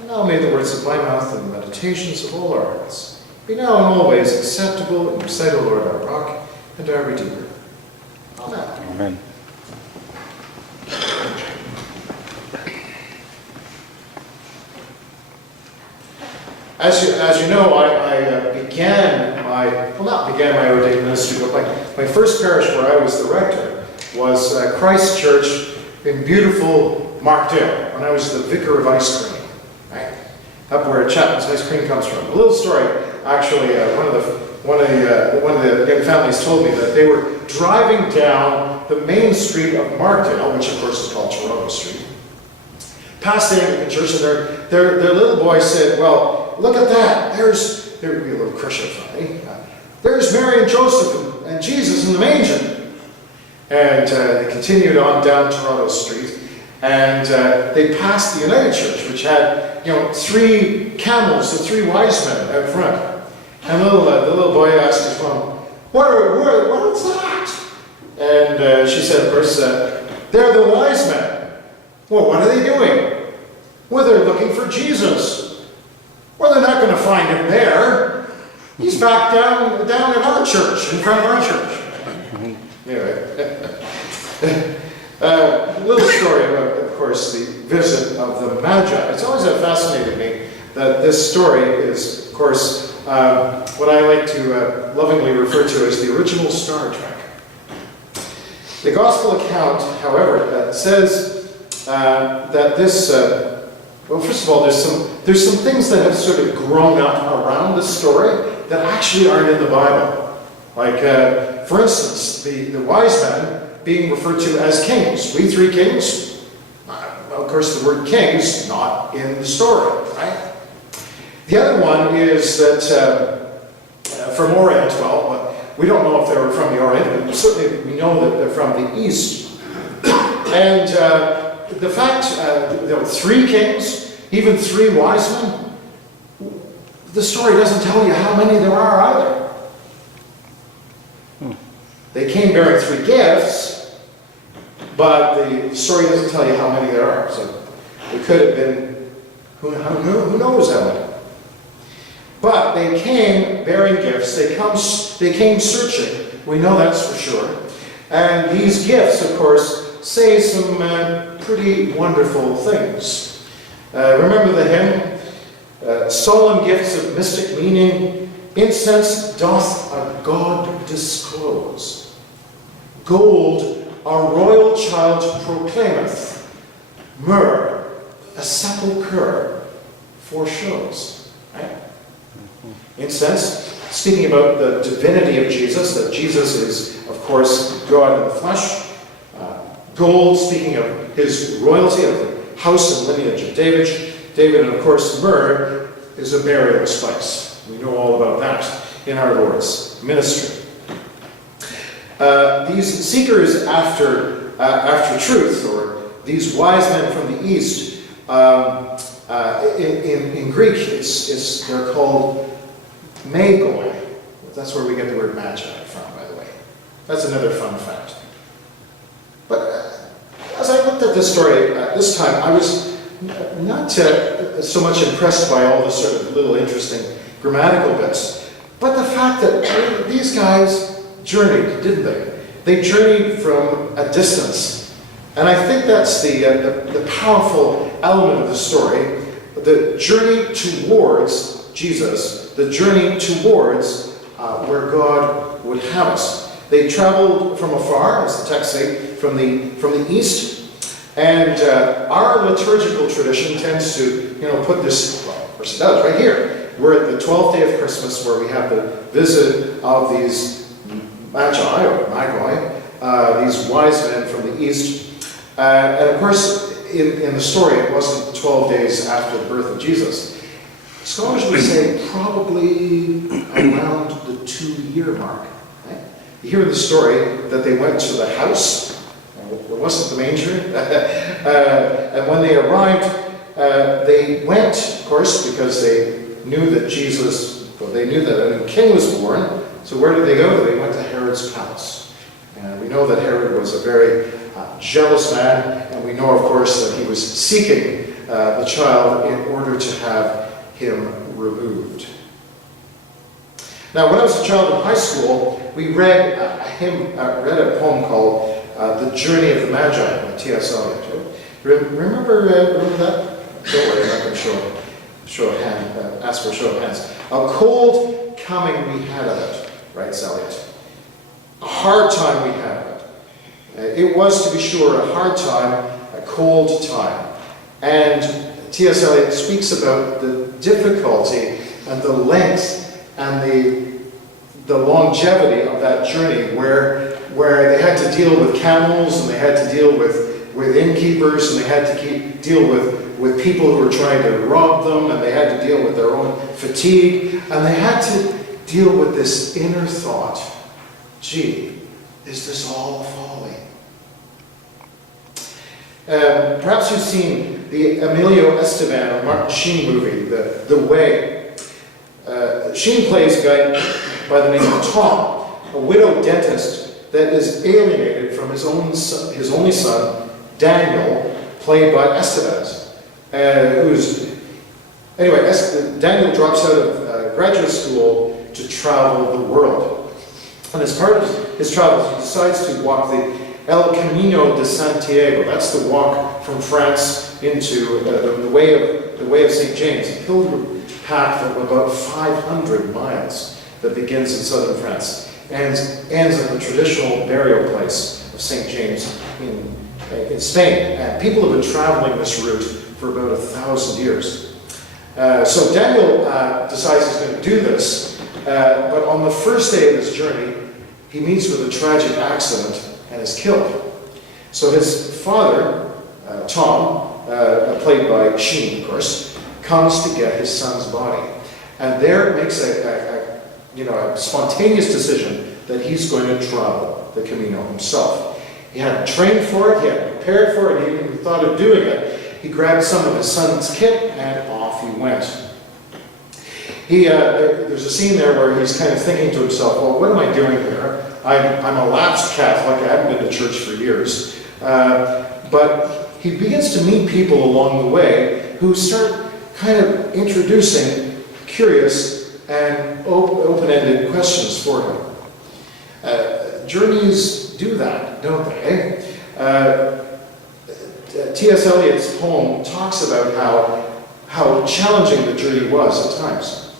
And now may the words of my mouth and the meditations of all our hearts be now and always acceptable in your sight, O Lord, our rock and our Redeemer. Amen. Amen. As you know, I began my ordained ministry, but my first parish where I was the rector was Christ Church in beautiful Markdale, when I was the vicar of ice cream, right? Up where Chapman's ice cream comes from. A little story, actually, one of the young families told me that they were driving down the main street of Markdale, which of course is called Toronto Street, past the Anglican church, and their little boy said, "Well, look at that. There'd be a little Christian funny. There's Mary and Joseph and Jesus in the manger." And they continued on down Toronto Street, and they passed the United Church, which had, 3 camels, the 3 wise men out front. And the little boy asked his mom, "What's that?" And she said, of course, "They're the wise men." "Well, what are they doing?" "Well, they're looking for Jesus." "Well, they're not going to find him there. He's back down in our church, in front of our church." Anyway, a little story about, of course, the visit of the Magi. It's always fascinated me that this story is, of course, what I like to lovingly refer to as the original Star Trek. The Gospel account, however, says that this, well, first of all, there's some things that have sort of grown up around the story that actually aren't in the Bible. Like, for instance, the wise men being referred to as kings. We 3 kings? Well, of course, the word kings not in the story, right? The other one is that from Orient, well, we don't know if they were from the Orient, but certainly we know that they're from the East. And the fact, 3 kings, even 3 wise men, the story doesn't tell you how many there are either. They came bearing 3 gifts, but the story doesn't tell you how many there are. So it could have been, who knows how many. But they came bearing gifts. They came searching. We know that's for sure. And these gifts, of course, say some pretty wonderful things. Remember the hymn? Solemn gifts of mystic meaning, incense doth a God disclose. Gold our royal child proclaimeth, myrrh a sepulchre foreshows. Right? Incense, speaking about the divinity of Jesus, that Jesus is, of course, God in the flesh. Gold, speaking of his royalty, of the house and lineage of David, and of course, myrrh is a burial spice. We know all about that in our Lord's ministry. These seekers after truth, or these wise men from the East, in Greek, they're called magoi. That's where we get the word magi from, by the way. That's another fun fact. But as I looked at this story this time, I was not so much impressed by all the sort of little interesting grammatical bits, but the fact that these guys journeyed, didn't they? They journeyed from a distance. And I think that's the powerful element of the story, the journey towards Jesus, the journey towards where God would have us. They traveled from afar, as the text say, from the east. And our liturgical tradition tends to, put this, well, of course it does, right here. We're at the 12th day of Christmas, where we have the visit of these magi, or magoi, these wise men from the east. And of course, in the story, it wasn't 12 days after the birth of Jesus. Scholars would say probably around the 2-year mark. Right? You hear in the story that they went to the house. It wasn't the manger. And when they arrived, they went, of course, because they knew that they knew that a new king was born. So where did they go? They went to Herod's palace. And we know that Herod was a very jealous man, and we know, of course, that he was seeking the child in order to have him removed. Now, when I was a child in high school, we read a poem called The Journey of the Magi by T.S. Eliot. Remember that? Don't worry, I'm not going to ask for a show of hands. A cold coming we had of it, writes Eliot. A hard time we had of it. It was, to be sure, a hard time, a cold time. And T.S. Eliot speaks about the difficulty and the length and the longevity of that journey where they had to deal with camels, and they had to deal with innkeepers, and they had to deal with people who were trying to rob them, and they had to deal with their own fatigue, and they had to deal with this inner thought, gee, is this all folly? Perhaps you've seen the Emilio Estevez or Martin Sheen movie, The Way. Sheen plays a guy by the name of Tom, a widow dentist that is alienated from his only son, Daniel, played by Estevez. Daniel drops out of graduate school to travel the world. And as part of his travels, he decides to walk the El Camino de Santiago. That's the walk from France into the way of St. James, a pilgrim path of about 500 miles that begins in southern France and ends at the traditional burial place of St. James in Spain. And people have been traveling this route for about 1,000 years. So Daniel decides he's going to do this, but on the first day of his journey, he meets with a tragic accident and is killed. So his father, Tom, played by Sheen, of course, comes to get his son's body. And there makes a spontaneous decision that he's going to travel the Camino himself. He hadn't trained for it, he hadn't prepared for it, he hadn't even thought of doing it. He grabbed some of his son's kit and off he went. There's a scene there where he's kind of thinking to himself, well, what am I doing here? I'm a lapsed Catholic, I haven't been to church for years. But he begins to meet people along the way who start kind of introducing curious and open-ended questions for him. Journeys do that, don't they? T.S. Eliot's poem talks about how challenging the journey was at times.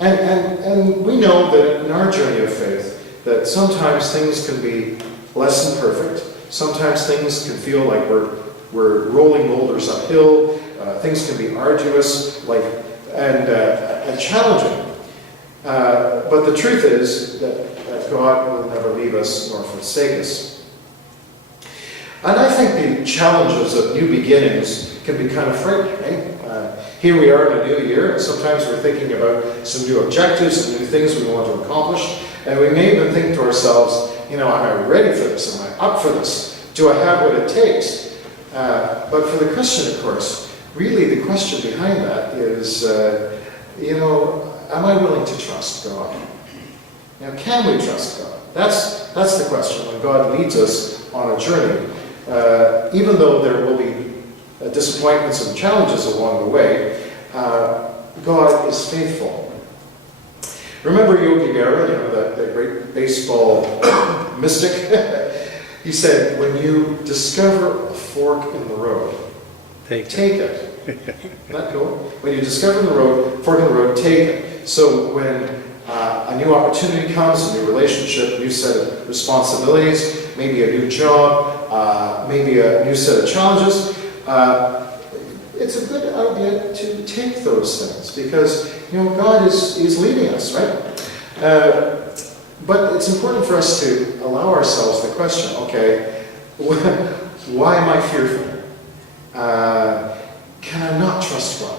And we know that in our journey of faith, that sometimes things can be less than perfect. Sometimes things can feel like we're rolling boulders uphill. Things can be arduous and challenging. But the truth is that God will never leave us nor forsake us. And I think the challenges of new beginnings can be kind of frightening, eh? Here we are in a new year, and sometimes we're thinking about some new objectives and new things we want to accomplish, and we may even think to ourselves, am I ready for this? Am I up for this? Do I have what it takes? But for the Christian, of course, really the question behind that is, am I willing to trust God? Can we trust God? That's the question when God leads us on a journey. Even though there will be disappointments and challenges along the way, God is faithful. Remember Yogi Berra, that great baseball mystic? He said, when you discover a fork in the road, take it. Isn't that cool? When you discover fork in the road, take it. So when a new opportunity comes, a new relationship, a new set of responsibilities, maybe a new job, maybe a new set of challenges, it's a good idea to take those things because, God is leading us, right? But it's important for us to allow ourselves the question, okay, why am I fearful? Can I not trust God?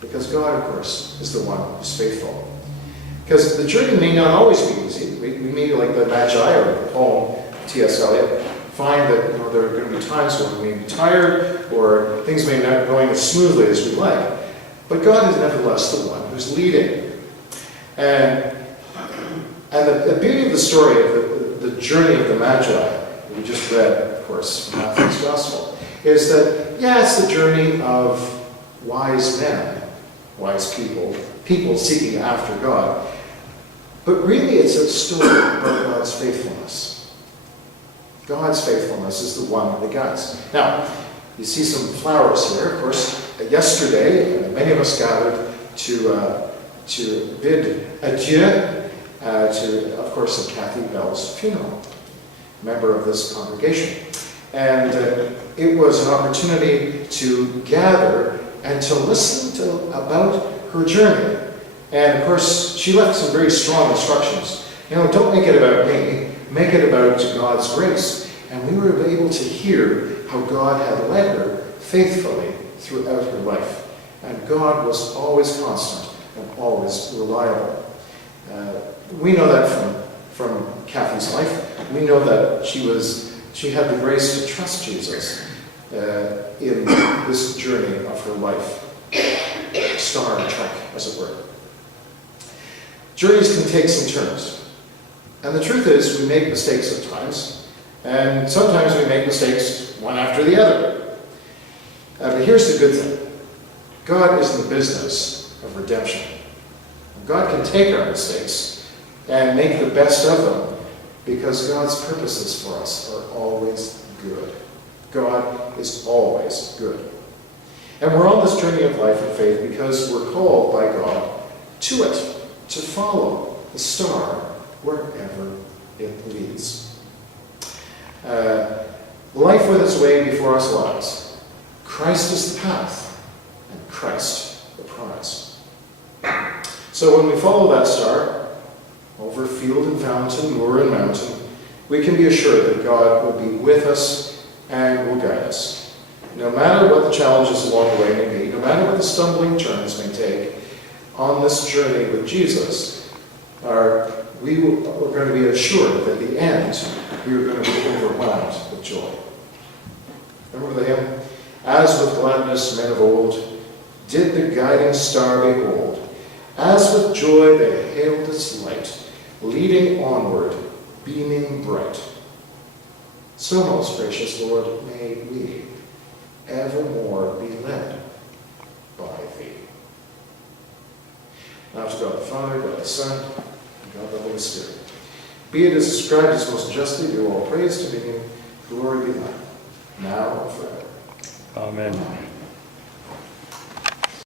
Because God, of course, is the one who's faithful. Because the journey may not always be easy. We may, like the Magi or the poem T.S. Eliot, find that there are going to be times when we may be tired or things may not be going as smoothly as we'd like. But God is nevertheless the one who's leading. And the beauty of the story of the journey of the Magi, that we just read, of course, from Matthew's Gospel, is that yeah, it's the journey of wise men, wise people, people seeking after God. But really it's a story about God's faithfulness. God's faithfulness is the one that guides. Now, you see some flowers here. Of course, yesterday, many of us gathered to bid adieu to, of course, Kathy Bell's funeral, member of this congregation. And it was an opportunity to gather and to listen about her journey. And of course, she left some very strong instructions. Don't make it about me, make it about God's grace. And we were able to hear how God had led her faithfully throughout her life. And God was always constant and always reliable. We know that from Kathy's life. We know that she had the grace to trust Jesus in this journey of her life. Star trek, as it were. Journeys can take some turns. And the truth is, we make mistakes at times. And sometimes we make mistakes one after the other. But here's the good thing. God is in the business of redemption. God can take our mistakes and make the best of them because God's purposes for us are always good. God is always good. And we're on this journey of life and faith because we're called by God to it, to follow the star wherever it leads. Life with its way before us lies. Christ is the path, and Christ the prize. So when we follow that star, over field and fountain, moor and mountain, we can be assured that God will be with us and will guide us. No matter what the challenges along the way may be, no matter what the stumbling turns may take, on this journey with Jesus, we're going to be assured that at the end, we are going to be overwhelmed with joy. Remember the hymn? As with gladness men of old did the guiding star behold, as with joy they hailed its light, leading onward, beaming bright. So, most gracious Lord, may we evermore be led by Thee. Now to God the Father, God the Son, and God the Holy Spirit. Be it as described as most justly due all praise, dominion, glory be thine, now and forever. Amen.